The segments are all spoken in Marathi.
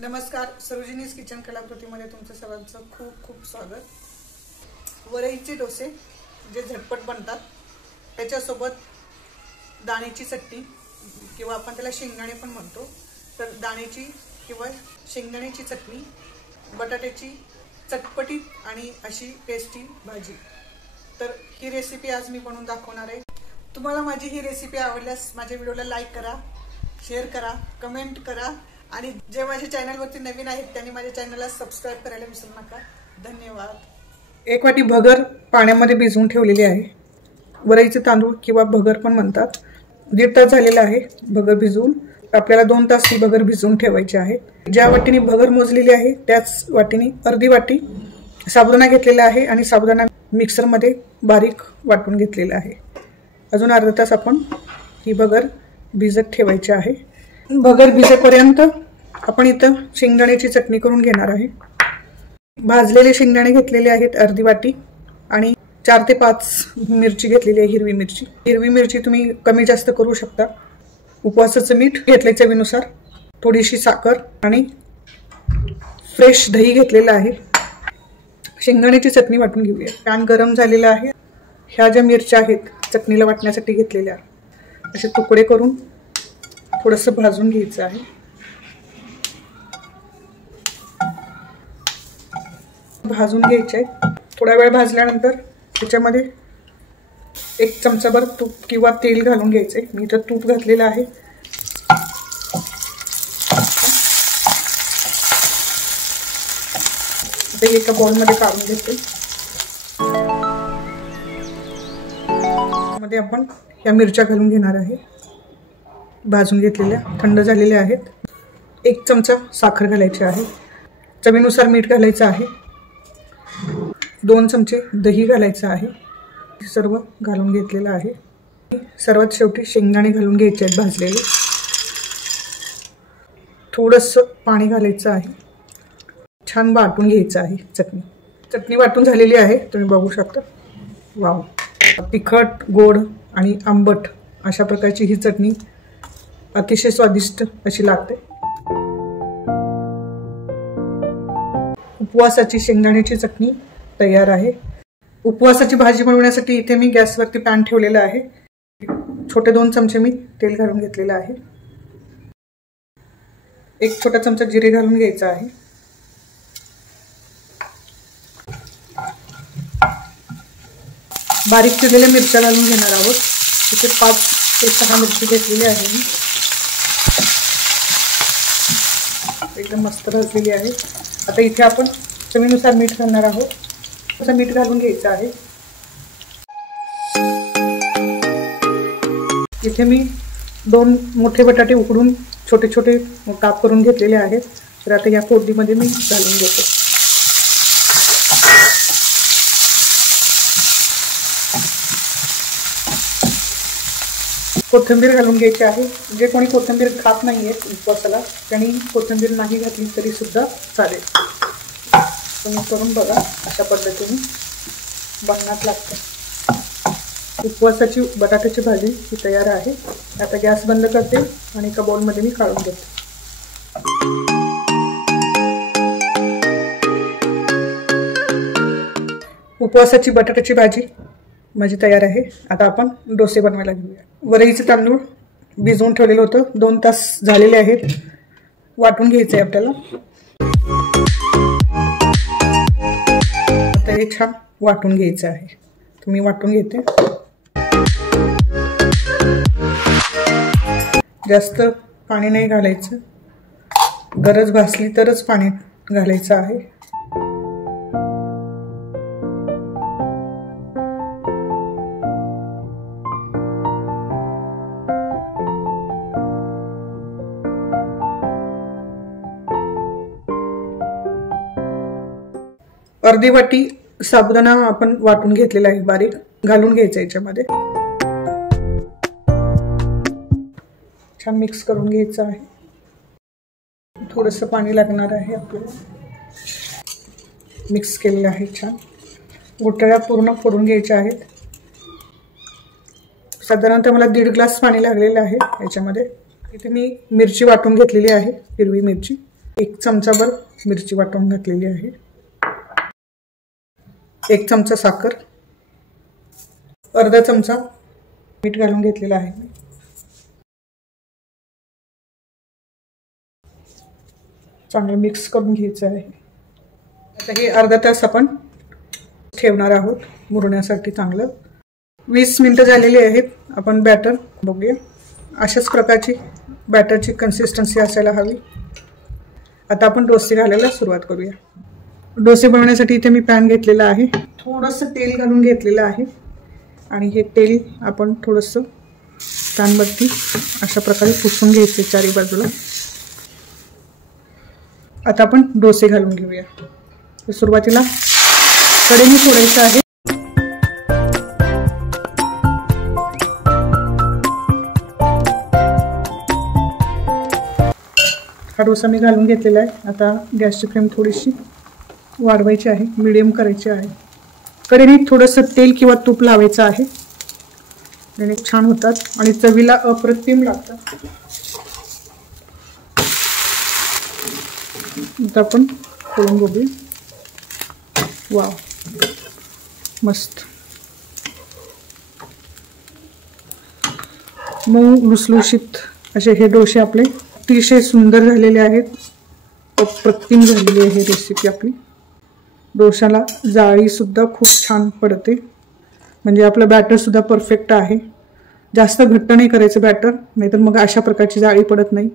नमस्कार, सरोजिनीज किचन कलाकृतीमध्ये तुमचं सर्वांचं खूप खूप स्वागत। वरईचे डोसे जे झटपट बनतात, त्याच्यासोबत दाण्याची चटणी किंवा आपण त्याला शेंगदाणे पण म्हणतो, तर दाण्याची किंवा शेंगदाण्याची चटणी, बटाट्याची चटपटीत आणि अशी टेस्टी भाजी। तर ही रेसिपी आज मी बनवून दाखवणार आहे। तुम्हाला माझी ही रेसिपी आवडल्यास माझ्या व्हिडिओला लाईक करा, शेअर करा, कमेंट करा आणि जे माझ्या चॅनलवरती नवीन आहेत त्यांनी माझ्या चॅनलला सबस्क्राइब करायला विसरू नका। धन्यवाद। एक वाटी भगर पाण्यामध्ये भिजवून ठेवलेली आहे। वरईचे तांदूळ किंवा भगर पण म्हणतात। 1.5 तास झालेला आहे भगर भिजवून। आपल्याला 2 तास ही भगर भिजवून ठेवायची आहे। ज्या वाटीने भगर मोजलेली आहे त्याच वाटीने अर्धी वाटी साबुदाणा घेतलेला आहे आणि साबुदाणा मिक्सर मध्ये बारीक वाटून घेतलेला आहे। अजून अर्धा तास आपण ही भगर भिजत ठेवायची आहे। भगर भिजेपर्यंत आपण इथं शेंगदाण्याची चटणी करून घेणार आहे। भाजलेले शेंगदाणे घेतलेले आहेत अर्धी वाटी आणि 4 ते 5 मिरची घेतलेली आहे, हिरवी मिरची। हिरवी मिरची तुम्ही कमी जास्त करू शकता। उपवासाचं मीठ घेतले चवीनुसार, थोडीशी साखर आणि फ्रेश दही घेतलेलं आहे। शेंगदाण्याची चटणी वाटून घेऊया। पॅन गरम झालेला आहे। ह्या ज्या मिरच्या आहेत चटणीला वाटण्यासाठी घेतलेल्या, असे तुकडे करून थोडंसं भाजून घ्यायचं आहे। भाजून घ्यायचे। थोडा वेळ भाजल्यानंतर त्याच्यामध्ये 1 चमचाभर तूप किंवा तेल घालून घ्यायचे। मी इथं तूप घातलेलं आहे। ते एका बाउलमध्ये काढून घेते। मध्ये आपण ह्या मिरच्या घालून घेणार आहे, भाजून घेतलेल्या, थंड झालेल्या आहेत। 1 चमचा साखर घालायची आहे। चवीनुसार मीठ घालायचं आहे। 2 चमचे दही घालायचं आहे। सर्व घालून घेतलेलं आहे। सर्वात शेवटी शेंगदाणे घालून घ्यायचे आहेत भाजलेले। थोडंसं पाणी घालायचं आहे। छान वाटून घ्यायचं आहे चटणी वाटून झालेली आहे, तुम्ही बघू शकता। वाव, तिखट, गोड आणि आंबट अशा प्रकारची ही चटणी अतिशय स्वादिष्ट अशी लागते। उपवासाची शेंगदाण्याची चटणी तयार आहे। उपवासाची भाजी बनवण्यासाठी इथे मी गॅसवरती पॅन ठेवलेला आहे। छोटे 2 चमचे मी तेल घालून घेतलेलं आहे। 1 छोटा चमचा जिरे घालून घ्यायचा आहे। बारीक चिरलेल्या मिरच्या घालून घेणार आहोत। इथे 5 ते 6 मिरची घेतलेली आहे मी। एकदम मस्त भाजलेली आहे। आता इथे आपण चवीनुसार मीठ घालणार आहोत। असं मीठ घालून घ्यायचं आहे। इथे मी 2 मोठे बटाटे उकडून छोटे छोटे काप करून घेतलेले आहेत। तर आता या फोडणीमध्ये मी घालून घेते। कोथिंबीर घालून घ्यायची आहे। जे कोणी कोथिंबीर खात नाहीये उपवासाला त्यांनी कोथिंबीर नाही घातली तरी सुद्धा चालेल। तुम्ही करून बघा, अशा पद्धतीने बनण्यात लागते। उपवासाची बटाट्याची भाजी ही तयार आहे। आता गॅस बंद करते आणि एका बाउलमध्ये मी काढून घेते। उपवासाची बटाट्याची भाजी माझी तयार आहे। आता आपण डोसे बनवायला घेऊया। वरईचे तांदूळ भिजवून ठेवलेलं होतं, 2 तास झालेले आहेत। वाटून घ्यायचं आहे आपल्याला। आता हे छान वाटून घ्यायचं आहे। तुम्ही वाटून घेते। जास्त पाणी नाही घालायचं, गरज भासली तरच पाणी घालायचं आहे। अर्धी वाटी साबुदाणा आपण वाटून घेतलेला आहे, बारीक घालून घ्यायचं याच्यामध्ये। छान मिक्स करून घ्यायचं आहे। थोडंसं पाणी लागणार आहे आपल्याला। मिक्स केलेलं आहे छान। गुठळ्या पूर्ण फोडून घ्यायच्या आहेत। साधारणतः मला 1.5 ग्लास पाणी लागलेलं आहे याच्यामध्ये। इथे मी मिरची वाटून घेतलेली आहे, हिरवी मिरची। 1 चमचाभर मिरची वाटून घातलेली आहे, 1 चमचा साखर, अर्धा चमचा मीठ घालून घेतलेला आहे. चांगलं मिक्स करून घ्यायचं आहे. आता हे अर्धा तास आपण ठेवणार आहोत मुरण्यासाठी. चांगलं 20 मिनिटं झालेली आहेत. आपण बॅटर बघूया. अशाच प्रकारची बॅटरची कन्सिस्टन्सी असायला हवी. आता आपण डोसे घालायला सुरुवात करूया. डोसे बनवण्यासाठी इथे मी पॅन घेतलेला आहे, थोडंसं तेल घालून घेतलेलं आहे आणि हे तेल आपण थोडंसं पॅनवरती अशा प्रकारे पुसून घ्यायचे चारी बाजूला. आता आपण डोसे घालून घेऊया. सुरुवातीला कढई सोडायचं आहे. हा डोसा मी घालून घेतलेला आहे. आता गॅसची फ्लेम थोडीशी वाढवायची आहे, मीडियम करायची आहे. कढईने थोडंसं तेल किंवा तूप लावायचं आहे, आणि छान होतात आणि चवीला अप्रतिम लागतात. आता आपण करून बघूया. वाव, मस्त मऊ लुसलुशीत असे हे डोसे आपले अतिशय सुंदर झालेले आहेत. अप्रतिम झालेली आहे रेसिपी आपली. डोशाला जाळी सुद्धा खूप छान पडते, म्हणजे आपलं बॅटर सुद्धा परफेक्ट आहे. जास्त घट्ट नाही करायचं बॅटर, नाहीतर मग अशा प्रकारची जाळी पडत नाही.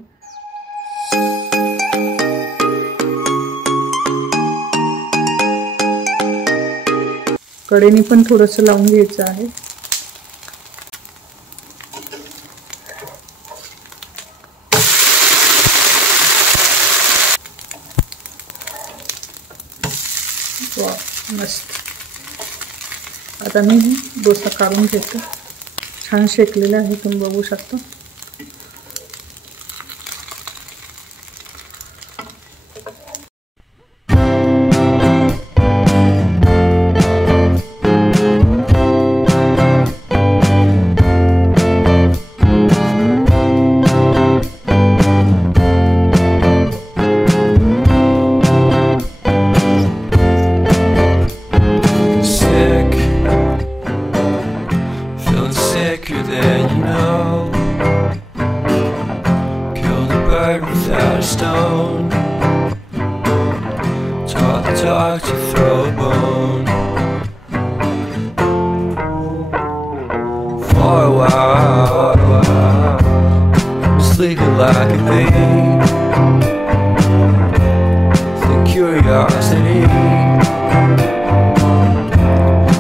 कढईने पण थोडंसं लावून घ्यायचं आहे. वा, मस्त. आता मी डोसा काढून घेतो. छान शेकलेला आहे, तुम्ही बघू शकता. Talk to throw a bone for a while, sleeping like a thief. The curiosity,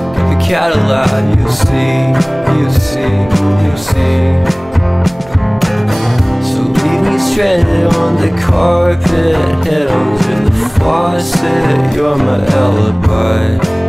keep the cat alive. You see, you see, you see. So leave me stranded on the carpet, head on to the faucet. You're my alibi.